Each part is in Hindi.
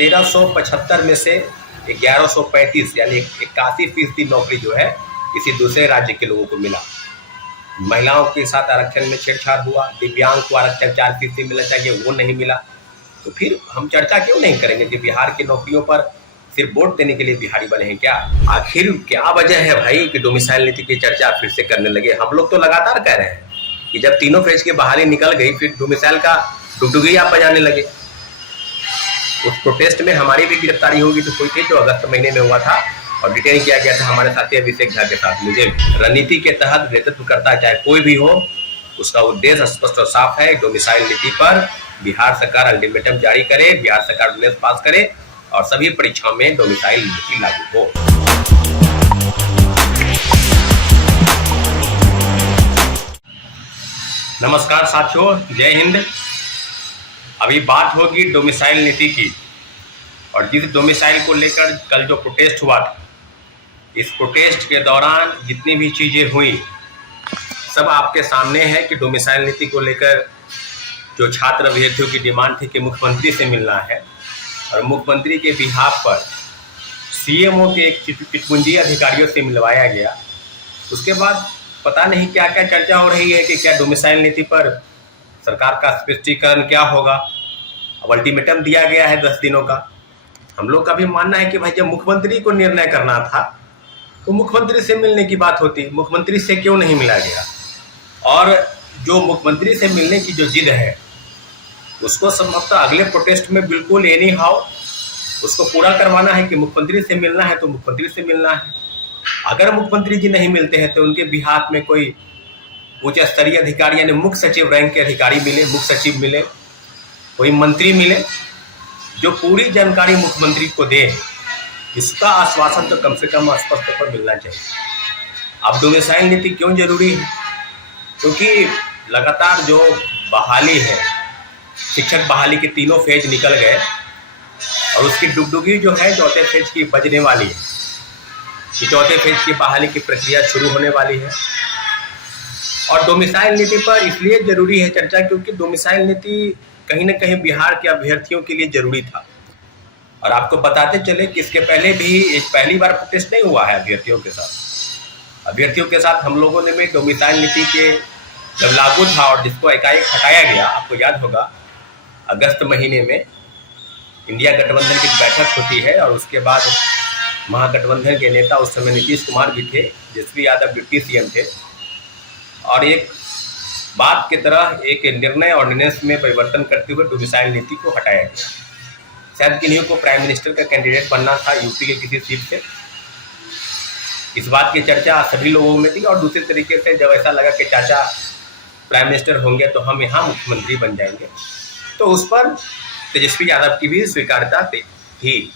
1375 में से 1135 यानी 81% नौकरी जो है किसी दूसरे राज्य के लोगों को मिला। महिलाओं के साथ आरक्षण में छेड़छाड़ हुआ, दिव्यांग को आरक्षण 4% मिलना चाहिए, वो नहीं मिला। तो फिर हम चर्चा क्यों नहीं करेंगे कि बिहार की नौकरियों पर सिर्फ वोट देने के लिए बिहारी बने हैं क्या? आखिर क्या वजह है भाई कि डोमिसाइल नीति की चर्चा फिर से करने लगे? हम लोग तो लगातार कह रहे हैं कि जब तीनों फेज की बहाली निकल गई फिर डोमिसाइल का डुगडुगी आप बजाने लगे। उस प्रोटेस्ट में हमारी भी गिरफ्तारी होगी तो कोई थी जो अगस्त महीने में हुआ था और डिटेन किया गया था हमारे साथी अभिषेक झा के साथ। मुझे रणनीति के तहत नेतृत्व करता चाहे कोई भी हो, उसका उद्देश्य स्पष्ट और साफ है। डोमिसाइल नीति पर बिहार सरकार अल्टीमेटम जारी करे, बिहार सरकार ऑर्डिनेंस पास करे और सभी परीक्षाओं में डोमिसाइल नीति लागू हो। नमस्कार साथियों, जय हिंद। अभी बात होगी डोमिसाइल नीति की और जिस डोमिसाइल को लेकर कल जो प्रोटेस्ट हुआ था, इस प्रोटेस्ट के दौरान जितनी भी चीजें हुई सब आपके सामने है कि डोमिसाइल नीति को लेकर जो छात्र अभ्यर्थियों की डिमांड थी कि मुख्यमंत्री से मिलना है और मुख्यमंत्री के बिहाफ पर सीएमओ के एक चिटपुंजी अधिकारियों से मिलवाया गया। उसके बाद पता नहीं क्या क्या चर्चा हो रही है कि क्या डोमिसाइल नीति पर सरकार का स्पष्टीकरण क्या होगा। अब अल्टीमेटम दिया गया है 10 दिनों का। हम लोग का भी मानना है कि भाई जब मुख्यमंत्री को निर्णय करना था तो मुख्यमंत्री से मिलने की बात होती, मुख्यमंत्री से क्यों नहीं मिला गया? और जो मुख्यमंत्री से मिलने की जो जिद है उसको संभवतः अगले प्रोटेस्ट में बिल्कुल एनी हाउ उसको पूरा करवाना है कि मुख्यमंत्री से मिलना है तो मुख्यमंत्री से मिलना है। अगर मुख्यमंत्री जी नहीं मिलते हैं तो उनके बिहाफ में कोई उच्च स्तरीय अधिकारी यानी मुख्य सचिव रैंक के अधिकारी मिले, मुख्य सचिव मिले, कोई मंत्री मिले जो पूरी जानकारी मुख्यमंत्री को दे, इसका आश्वासन तो कम से कम स्पष्ट तौर पर मिलना चाहिए। अब डोमिसाइल नीति क्यों जरूरी है? क्योंकि लगातार जो बहाली है, शिक्षक बहाली के तीनों फेज निकल गए और उसकी डुगडुगी जो है चौथे फेज की बजने वाली है कि चौथे फेज की बहाली की प्रक्रिया शुरू होने वाली है। और डोमिसाइल नीति पर इसलिए जरूरी है चर्चा क्योंकि डोमिसाइल नीति कहीं ना कहीं बिहार के अभ्यर्थियों के लिए जरूरी था। और आपको बताते चले कि इसके पहले भी एक पहली बार प्रोटेस्ट नहीं हुआ है अभ्यर्थियों के साथ। अभ्यर्थियों के साथ हम लोगों ने भी डोमिसाइल नीति के जब लागू था और जिसको एकाएक हटाया गया, आपको याद होगा अगस्त महीने में इंडिया गठबंधन की बैठक होती है और उसके बाद महागठबंधन के नेता उस समय नीतीश कुमार भी थे, तेजस्वी यादव डिप्टी सीएम थे और एक बात की तरह एक निर्णय ऑर्डिनेंस में परिवर्तन करते हुए डोमिसाइल नीति को हटाया गया। शायद किन्हीं को प्राइम मिनिस्टर का कैंडिडेट बनना था यूपी के किसी सीट से। इस बात की चर्चा सभी लोगों में थी और दूसरे तरीके से जब ऐसा लगा कि चाचा प्राइम मिनिस्टर होंगे तो हम यहाँ मुख्यमंत्री बन जाएंगे, तो उस पर तेजस्वी यादव की भी स्वीकार्यता थी।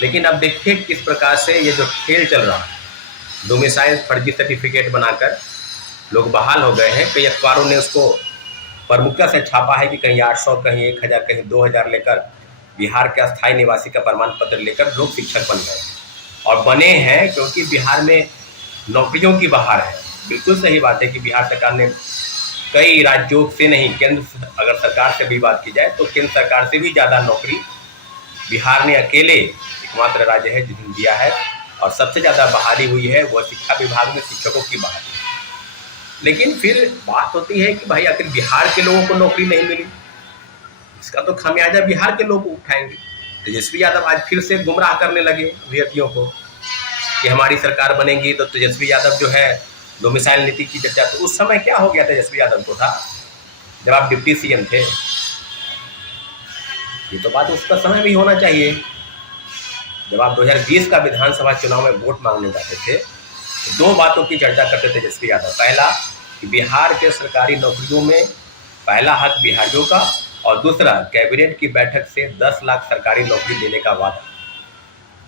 लेकिन अब देखिए किस प्रकार से ये जो खेल चल रहा है, डोमिसाइल फर्जी सर्टिफिकेट बनाकर लोग बहाल हो गए हैं। कई अखबारों ने उसको प्रमुखता से छापा है कि कहीं 800, कहीं 1000, कहीं 2000 लेकर बिहार के अस्थायी निवासी का प्रमाण पत्र लेकर लोग शिक्षक बन गए और बने हैं क्योंकि बिहार में नौकरियों की बहार है। बिल्कुल सही बात है कि बिहार सरकार ने कई राज्यों से नहीं, केंद्र अगर सरकार से भी बात की जाए तो केंद्र सरकार से भी ज़्यादा नौकरी बिहार ने अकेले एकमात्र राज्य है जिसने दिया है और सबसे ज़्यादा बहाली हुई है वह शिक्षा विभाग में शिक्षकों की बहाली। लेकिन फिर बात होती है कि भाई आखिर बिहार के लोगों को नौकरी नहीं मिली, इसका तो खामियाजा बिहार के लोग उठाएंगे। तेजस्वी यादव आज फिर से गुमराह करने लगे अभ्यर्थियों को कि हमारी सरकार बनेगी तो तेजस्वी यादव जो है डोमिसाइल नीति की चर्चा। तो उस समय क्या हो गया तेजस्वी यादव को था जब आप डिप्टी सीएम थे? ये तो बात उसका समय भी होना चाहिए। जब आप 2020 का विधानसभा चुनाव में वोट मांगने जाते थे तो दो बातों की चर्चा करते तेजस्वी यादव। पहला कि बिहार के सरकारी नौकरियों में पहला हक बिहारियों का और दूसरा कैबिनेट की बैठक से 10 लाख सरकारी नौकरी देने का वादा।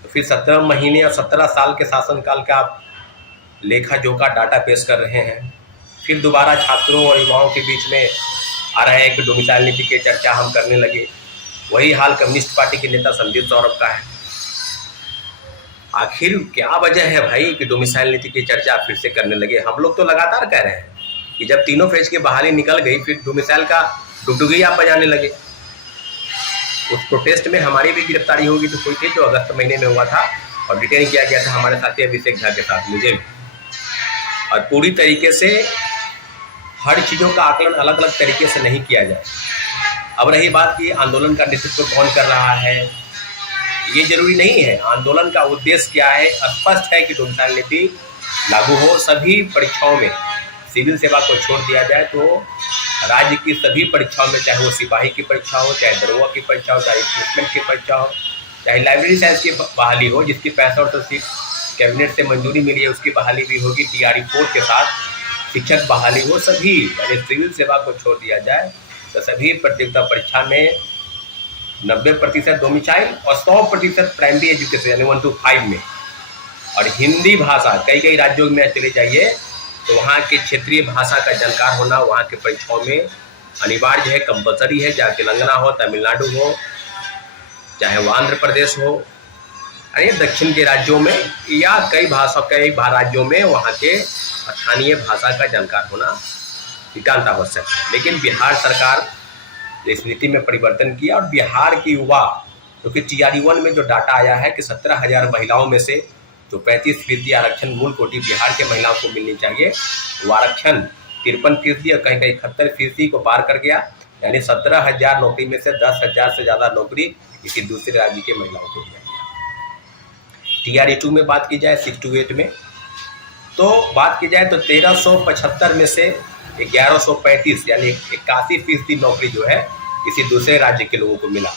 तो फिर 17 महीने और 17 साल के शासनकाल का आप लेखा जोखा डाटा पेश कर रहे हैं। फिर दोबारा छात्रों और युवाओं के बीच में आ रहे हैं कि डोमिसाइल नीति की चर्चा हम करने लगे। वही हाल कम्युनिस्ट पार्टी के नेता संदीप सौरभ का है। आखिर क्या वजह है भाई कि डोमिसाइल नीति की चर्चा फिर से करने लगे? हम लोग तो लगातार कह रहे हैं कि जब तीनों फेज की बहाली निकल गई फिर डोमिसाइल का डुगडुगी आप बजाने लगे। उस प्रोटेस्ट में हमारी भी गिरफ्तारी होगी तो कोई थी जो अगस्त महीने में हुआ था और डिटेन किया गया था हमारे साथी अभिषेक झा के साथ, मुझे। और पूरी तरीके से हर चीज़ों का आकलन अलग अलग तरीके से नहीं किया जाए। अब रही बात कि आंदोलन का नेतृत्व कौन कर रहा है, ये जरूरी नहीं है। आंदोलन का उद्देश्य क्या है, स्पष्ट है कि डोमिसाइल नीति लागू हो, सभी परीक्षाओं में सिविल सेवा को छोड़ दिया जाए तो राज्य की सभी परीक्षाओं में, चाहे वो सिपाही की परीक्षा हो, चाहे दरोगा की परीक्षा हो, चाहे रिक्रूटमेंट की परीक्षा हो, चाहे लाइब्रेरी साइंस की बहाली हो जिसकी 65 सीट कैबिनेट से मंजूरी मिली है उसकी बहाली भी होगी, TRE 4 के साथ शिक्षक बहाली हो, सभी यानी सिविल सेवा को छोड़ दिया जाए तो सभी प्रतियोगिता परीक्षा में 90% डोमिसाइल और 100% प्राइमरी एजुकेशन यानी 1 to 5 में। और हिंदी भाषा कई राज्यों में चले जाइए तो वहाँ के क्षेत्रीय भाषा का जानकार होना वहाँ के परीक्षाओं में अनिवार्य है, कंपलसरी है, चाहे तेलंगाना हो, तमिलनाडु हो, चाहे वो आंध्र प्रदेश हो, यानी दक्षिण के राज्यों में या कई राज्यों में वहाँ के स्थानीय भाषा का जानकार होना नितांत आवश्यक है। लेकिन बिहार सरकार इस नीति में परिवर्तन किया और बिहार की युवा, क्योंकि TRE 1 में जो डाटा आया है कि 17,000 महिलाओं में से जो 35% आरक्षण मूल कोटि बिहार के महिलाओं को मिलनी चाहिए, वो आरक्षण 53% और कहीं 71% को पार कर गया। यानी 17,000 नौकरी में से 10,000 से ज़्यादा नौकरी किसी दूसरे राज्य के महिलाओं को दिया गया। TRE 2 में बात की जाए 6 to 8 में तो बात की जाए तो 1375 में से 1135 यानी 81% नौकरी जो है किसी दूसरे राज्य के लोगों को मिला।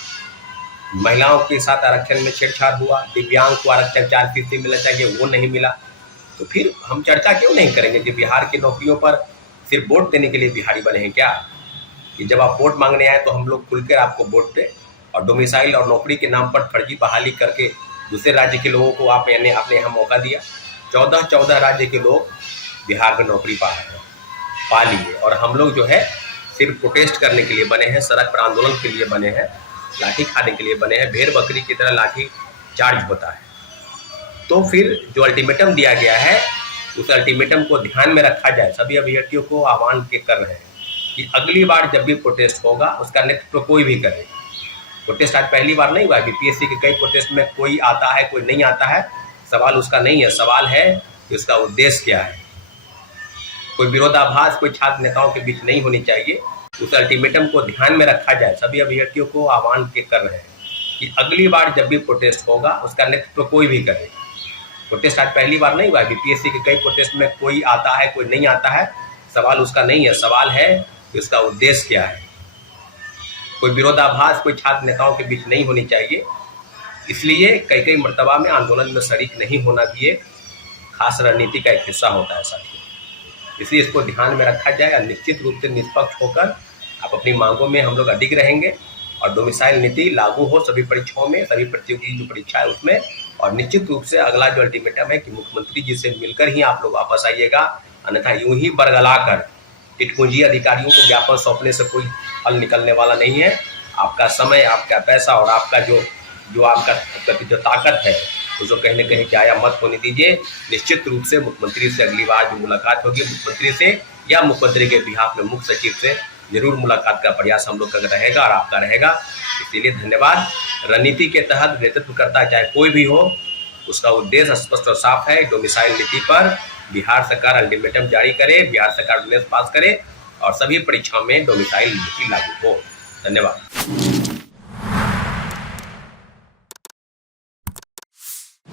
महिलाओं के साथ आरक्षण में छेड़छाड़ हुआ, दिव्यांग को आरक्षण 4% मिलना चाहिए, वो नहीं मिला। तो फिर हम चर्चा क्यों नहीं करेंगे कि बिहार की नौकरियों पर सिर्फ वोट देने के लिए बिहारी बने हैं क्या? कि जब आप वोट मांगने आए तो हम लोग खुलकर आपको वोट दें और डोमिसाइल और नौकरी के नाम पर फर्जी बहाली करके दूसरे राज्य के लोगों को आपने यहाँ मौका दिया। 14 राज्य के लोग बिहार में नौकरी पा लिए और हम लोग जो है सिर्फ प्रोटेस्ट करने के लिए बने हैं, सड़क पर आंदोलन के लिए बने हैं, लाठी खाने के लिए बने हैं, भेड़ बकरी की तरह लाठी चार्ज होता है। तो फिर जो अल्टीमेटम दिया गया है उस अल्टीमेटम को ध्यान में रखा जाए। सभी अभ्यर्थियों को आह्वान के कर रहे हैं कि अगली बार जब भी प्रोटेस्ट होगा उसका नेतृत्व कोई भी करे। प्रोटेस्ट आज पहली बार नहीं हुआ, BPSC के कई प्रोटेस्ट में कोई आता है कोई नहीं आता है, सवाल उसका नहीं है, सवाल है कि उसका उद्देश्य क्या है। कोई विरोधाभास कोई छात्र नेताओं के बीच नहीं होनी चाहिए। उस अल्टीमेटम को ध्यान में रखा जाए। सभी अभ्यर्थियों को आह्वान के कर रहे हैं कि अगली बार जब भी प्रोटेस्ट होगा उसका नेतृत्व कोई भी करे। प्रोटेस्ट आज पहली बार नहीं हुआ, BPSC के कई प्रोटेस्ट में कोई आता है कोई नहीं आता है, सवाल उसका नहीं है, सवाल है कि उसका उद्देश्य क्या है। कोई विरोधाभास कोई छात्र नेताओं के बीच नहीं होनी चाहिए। इसलिए कई मर्तबा में आंदोलन में शरीक नहीं होना भी एक खास रणनीति का एक हिस्सा होता है साथियों। इसलिए इसको ध्यान में रखा जाए और निश्चित रूप से निष्पक्ष होकर आप अपनी मांगों में हम लोग अडिग रहेंगे और डोमिसाइल नीति लागू हो सभी परीक्षाओं में, सभी प्रतियोगी जो परीक्षा है उसमें। और निश्चित रूप से अगला जो अल्टीमेटम है कि मुख्यमंत्री जी से मिलकर ही आप लोग वापस आइएगा, अन्यथा यूं ही बरगला कर टिटपुंजी अधिकारियों को ज्ञापन सौंपने से कोई फल निकलने वाला नहीं है। आपका समय, आपका पैसा और आपका जो आपका जो ताकत है उसको कहीं न कहीं जाया मत होने दीजिए। निश्चित रूप से मुख्यमंत्री से अगली बार जो मुलाकात होगी मुख्यमंत्री से या मुख्यमंत्री के बिहाफ में मुख्य सचिव से जरूर मुलाकात का प्रयास हम लोग का रहेगा और आपका रहेगा। इसीलिए धन्यवाद। रणनीति के तहत नेतृत्व करता चाहे कोई भी हो, उसका उद्देश्य स्पष्ट और साफ है। डोमिसाइल नीति पर बिहार सरकार अल्टीमेटम जारी करे, बिहार सरकार ऑर्डिनेंस पास करे और सभी परीक्षाओं में डोमिसाइल नीति लागू हो। धन्यवाद।